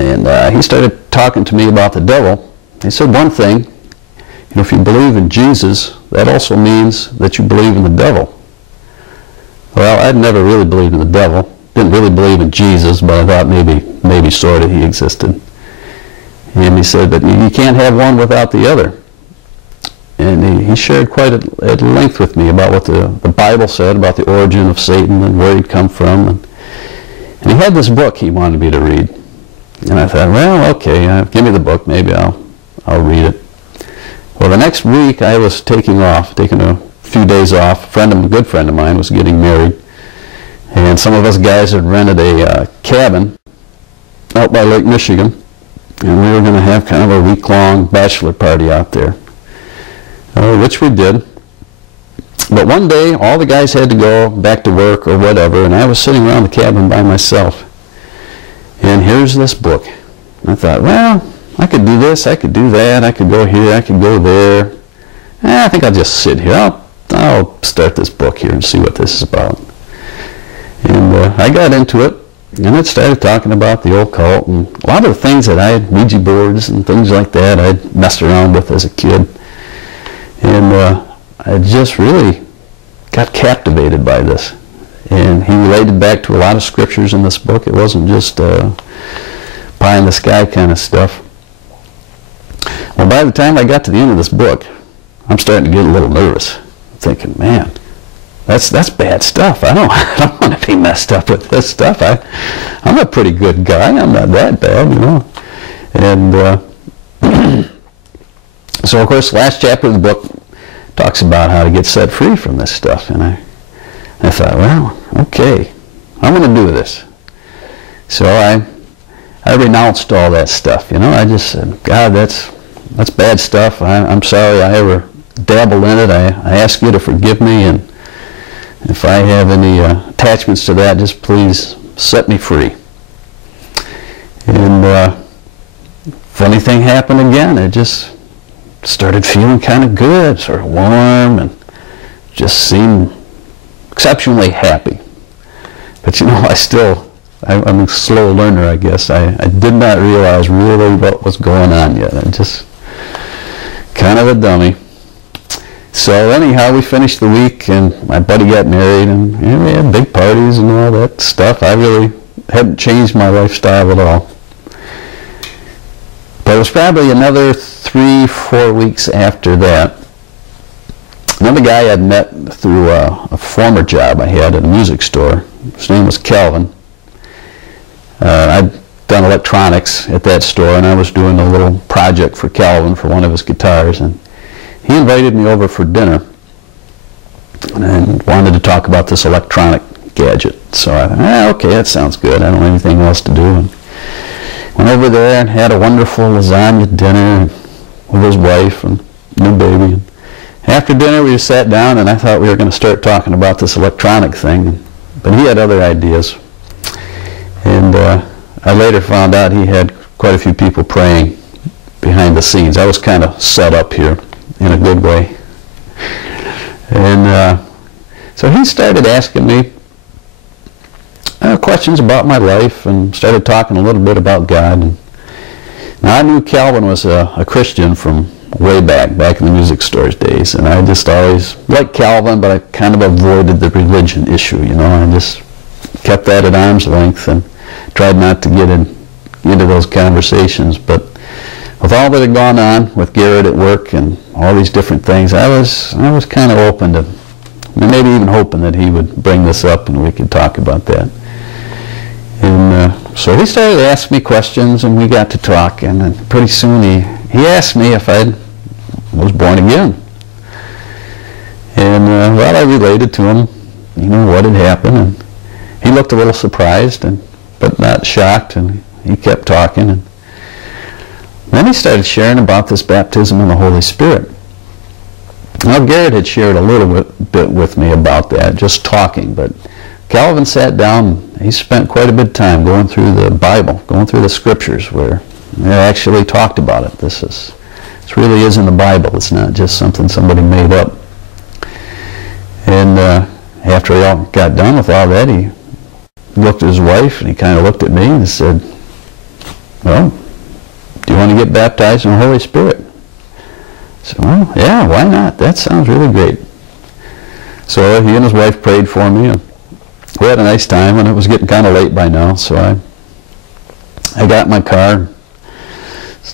And he started talking to me about the devil. He said one thing, you know, if you believe in Jesus, that also means that you believe in the devil. Well, I'd never really believed in the devil. Didn't really believe in Jesus, but I thought maybe sort of he existed. And he said, but you can't have one without the other. And he shared quite at length with me about what the Bible said about the origin of Satan and where he'd come from. And he had this book he wanted me to read. And I thought, well, okay, give me the book, maybe I'll read it. Well, the next week I was taking a few days off. A good friend of mine was getting married. And some of us guys had rented a cabin out by Lake Michigan. And we were going to have kind of a week-long bachelor party out there, which we did. But one day, all the guys had to go back to work or whatever, and I was sitting around the cabin by myself. And here's this book. I thought, well, I could do this, I could do that, I could go here, I could go there. I think I'll just sit here. I'll start this book here and see what this is about. And I got into it. And it started talking about the occult and a lot of the things that I had, Ouija boards and things like that I'd messed around with as a kid. And I just really got captivated by this. And he related back to a lot of scriptures in this book. It wasn't just pie in the sky kind of stuff. Well, by the time I got to the end of this book, I'm starting to get a little nervous. I'm thinking, man, that's bad stuff. I don't want to be messed up with this stuff. I'm a pretty good guy. I'm not that bad, you know. And so, of course, the last chapter of the book talks about how to get set free from this stuff. And I thought, well, okay, I'm going to do this. So I renounced all that stuff, you know. I just said, God, that's bad stuff. I'm sorry I ever dabbled in it. I ask you to forgive me, and if I have any attachments to that, just please set me free. And funny thing happened again. I just started feeling kind of good, sort of warm, and just seemed exceptionally happy. But you know, I'm a slow learner, I guess. I did not realize really what was going on yet. I'm just kind of a dummy. So anyhow, we finished the week, and my buddy got married, and you know, we had big parties and all that stuff. I really hadn't changed my lifestyle at all. But it was probably another 3-4 weeks after that. Another guy I'd met through a former job I had at a music store. His name was Calvin. I'd done electronics at that store, and I was doing a little project for Calvin for one of his guitars. And he invited me over for dinner and wanted to talk about this electronic gadget. So I thought, okay, that sounds good. I don't have anything else to do. And went over there and had a wonderful lasagna dinner with his wife and new baby. And after dinner, we just sat down, and I thought we were going to start talking about this electronic thing. But he had other ideas. And I later found out he had quite a few people praying behind the scenes. I was kind of set up here in a good way. And so he started asking me questions about my life and started talking a little bit about God. And now, I knew Calvin was a Christian from way back in the music stores days, and I just always liked Calvin, but I kind of avoided the religion issue, you know. I just kept that at arm's length and tried not to get into those conversations. But with all that had gone on with Garrett at work and all these different things, I was kind of open to, maybe even hoping that he would bring this up and we could talk about that. And so he started asking me questions, and we got to talk, and then pretty soon he asked me if I was born again. And well, I related to him, you know, what had happened, and he looked a little surprised, but not shocked, and he kept talking. And then he started sharing about this baptism in the Holy Spirit. Now, Garrett had shared a little bit with me about that, just talking, but Calvin sat down. He spent quite a bit of time going through the Bible, going through the scriptures where they actually talked about it. This really is in the Bible. It's not just something somebody made up. And after he all got done with all that, he looked at his wife, and he kind of looked at me and said, well, do you want to get baptized in the Holy Spirit? I said, well, yeah, why not? That sounds really great. So he and his wife prayed for me, and we had a nice time, and it was getting kind of late by now, so I got in my car,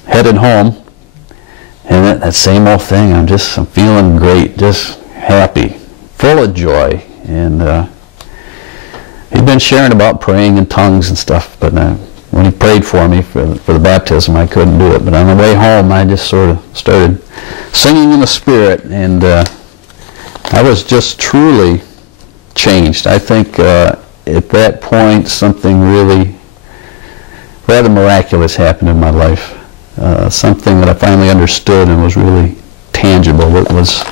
headed home, and that same old thing, I'm feeling great, just happy, full of joy. And he'd been sharing about praying in tongues and stuff, but when he prayed for me for the baptism, I couldn't do it. But on the way home, I just sort of started singing in the Spirit, and I was just truly changed. I think at that point, something really rather miraculous happened in my life. Something that I finally understood and was really tangible. It was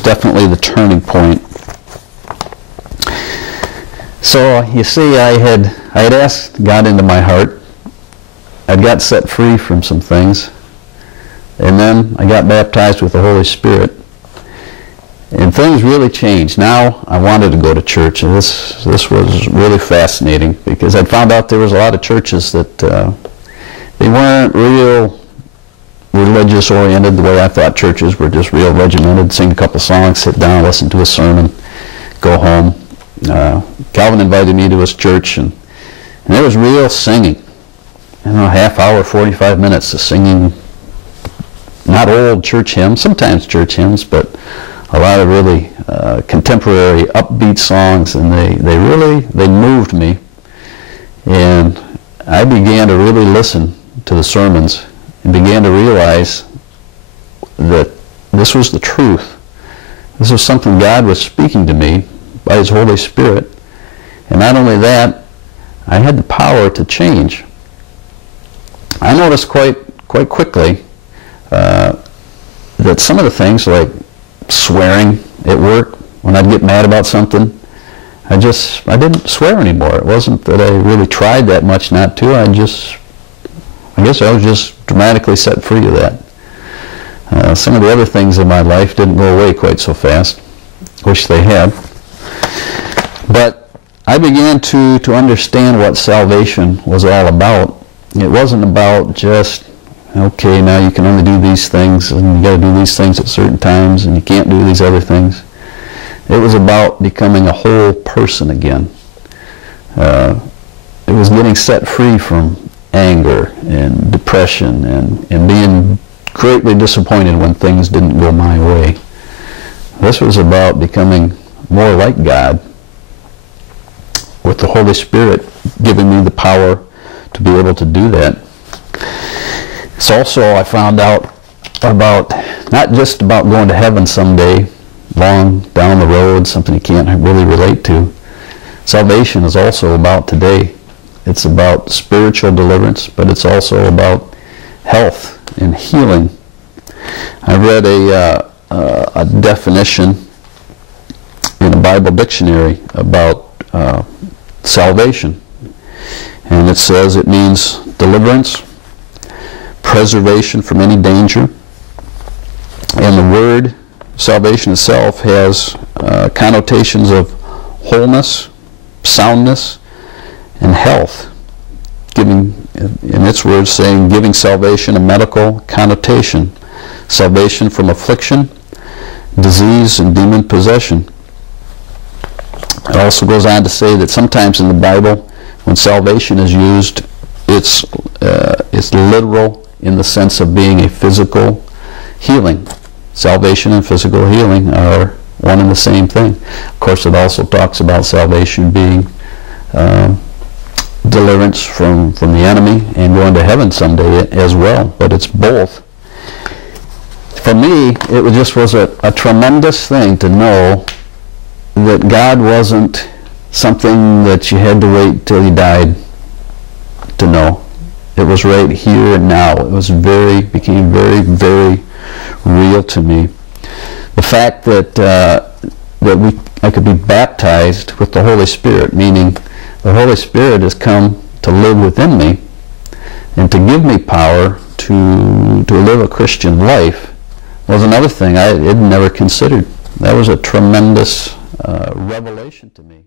definitely the turning point. So you see, I had asked God into my heart. I got set free from some things, and then I got baptized with the Holy Spirit, and things really changed. Now I wanted to go to church, and this was really fascinating, because I found out there was a lot of churches that they weren't real religious oriented the way I thought churches were, just real regimented, sing a couple songs, sit down, listen to a sermon, go home. Calvin invited me to his church, and there was real singing. Half hour, 45 minutes of singing, not old church hymns, sometimes church hymns, but a lot of really contemporary upbeat songs, and they moved me, and I began to really listen to the sermons and began to realize that this was the truth. This was something God was speaking to me by His Holy Spirit. And not only that, I had the power to change. I noticed quite quickly that some of the things, like swearing at work, when I'd get mad about something, I didn't swear anymore. It wasn't that I really tried that much not to. I guess I was just dramatically set free of that. Some of the other things in my life didn't go away quite so fast. Wish they had. But I began to understand what salvation was all about. It wasn't about just, okay, now you can only do these things, and you got to do these things at certain times, and you can't do these other things. It was about becoming a whole person again. It was getting set free from anger and depression and being greatly disappointed when things didn't go my way. This was about becoming more like God, with the Holy Spirit giving me the power to be able to do that. It's also, I found out about, not just about going to heaven someday, long down the road, something you can't really relate to. Salvation is also about today. It's about spiritual deliverance, but it's also about health and healing. I read a definition in a Bible dictionary about salvation, and it says it means deliverance, preservation from any danger, and the word salvation itself has connotations of wholeness, soundness, and health, giving, in its words, saying giving salvation a medical connotation, salvation from affliction, disease, and demon possession. It also goes on to say that sometimes in the Bible, when salvation is used, it's literal in the sense of being a physical healing. Salvation and physical healing are one and the same thing. Of course, it also talks about salvation being deliverance from the enemy and going to heaven someday as well, but it's both. For me, it just was a tremendous thing to know that God wasn't something that you had to wait till you died to know. It was right here and now. It was became very, very real to me. The fact that I could be baptized with the Holy Spirit, meaning the Holy Spirit has come to live within me and to give me power to live a Christian life, was another thing I had never considered. That was a tremendous revelation to me.